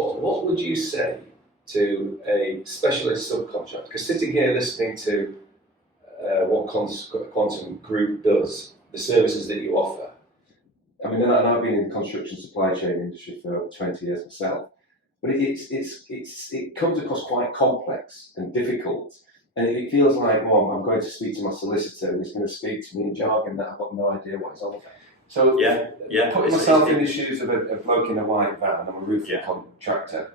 What would you say to a specialist subcontractor? Because sitting here listening to what Quantum Group does, the services that you offer. I mean, and I've been in the construction supply chain industry for over 20 years myself, but it comes across quite complex and difficult, and it feels like, well, I'm going to speak to my solicitor and he's going to speak to me in jargon that I've got no idea what he's on about. So putting myself in the shoes of a bloke in a white van, I'm a roofing contractor,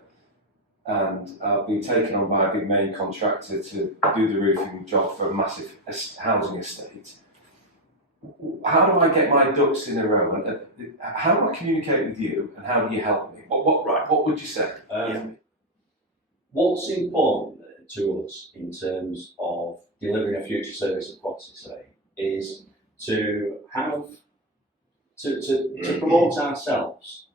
and I've been taken on by a big main contractor to do the roofing job for a massive housing estate. How do I get my ducks in a row? And how do I communicate with you? And how do you help me? What would you say? What's important to us in terms of delivering a future service of quality surveying is to have to promote ourselves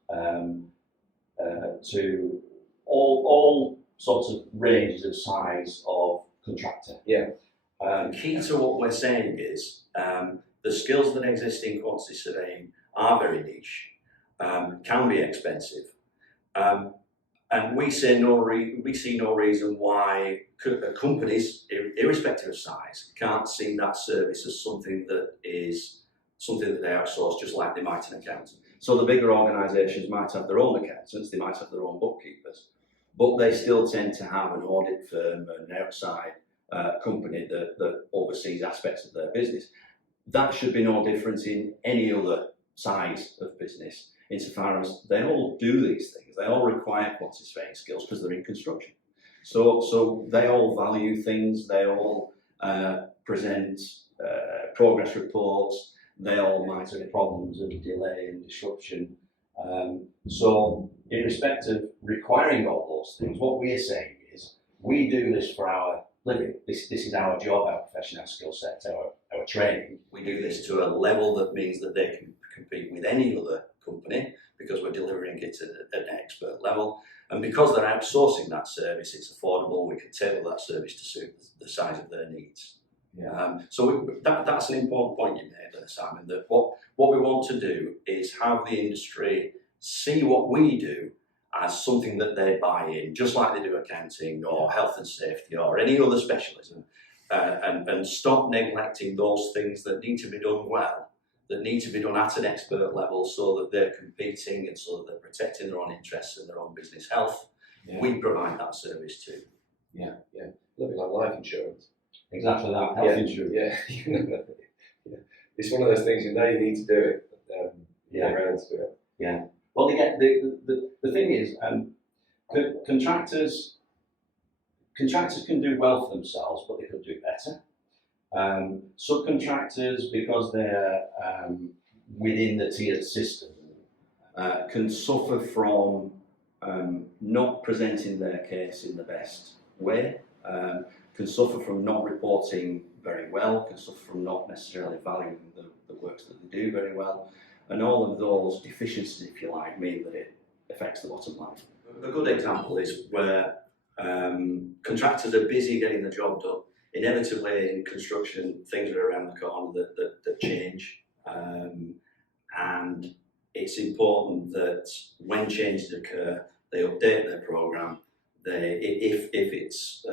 to all sorts of ranges of size of contractor. Key to what we're saying is the skills that exist in quantity surveying are very niche, can be expensive, and we see no reason why companies, irrespective of size, can't see that service as something that they outsource, just like they might an accountant. So the bigger organisations might have their own accountants, they might have their own bookkeepers, but they still tend to have an audit firm, an outside company that oversees aspects of their business. That should be no different in any other size of business, insofar as they all do these things. They all require quantity surveying skills because they're in construction. So they all value things, they all present progress reports, they all monitor problems of delay and disruption. So in respect of requiring all those things, what we're saying is we do this for our living. This is our job, our profession, our skill set, our training. We do this to a level that means that they can compete with any other company because we're delivering it at an expert level. And because they're outsourcing that service, it's affordable. We can tailor that service to suit the size of their needs. So that's an important point you made there, Simon, that what we want to do is have the industry see what we do as something that they buy in, just like they do accounting or health and safety or any other specialism, and stop neglecting those things that need to be done well, that need to be done at an expert level so that they're competing and so that they're protecting their own interests and their own business health. We provide that service too. A little bit like life insurance. Exactly that, health insurance. It's one of those things, you know you need to do it, but get around to it. Well, the thing is, contractors can do well for themselves, but they could do better. Subcontractors, because they're within the tiered system, can suffer from not presenting their case in the best way, can suffer from not reporting very well, can suffer from not necessarily valuing the works that they do very well. And all of those deficiencies, if you like, mean that it affects the bottom line. A good example is where contractors are busy getting the job done. Inevitably in construction, things are around the corner that change. And it's important that when changes occur, they update their programme. If it's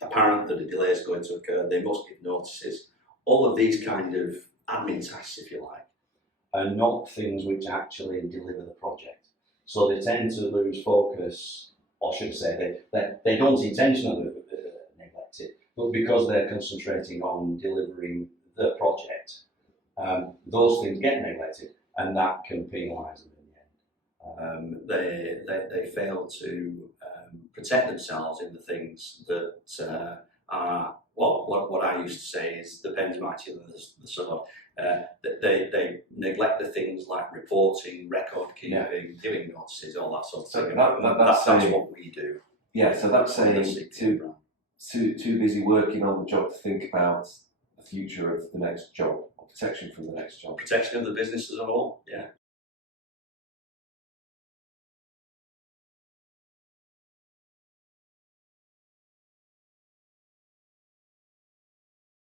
apparent that a delay is going to occur, they must give notices. All of these kind of admin tasks, if you like, are not things which actually deliver the project. So they tend to lose focus, or should I say, they don't intentionally neglect it, but because they're concentrating on delivering the project, those things get neglected, and that can penalise them in the end. They fail to protect themselves in the things that are, well, what I used to say is the pen's mightier than the sword. They neglect the things like reporting, record keeping, giving notices, all that sort of thing. That's what we do. So that's saying too busy working on the job to think about the future of the next job, or protection from the next job. Protection of the business as a whole,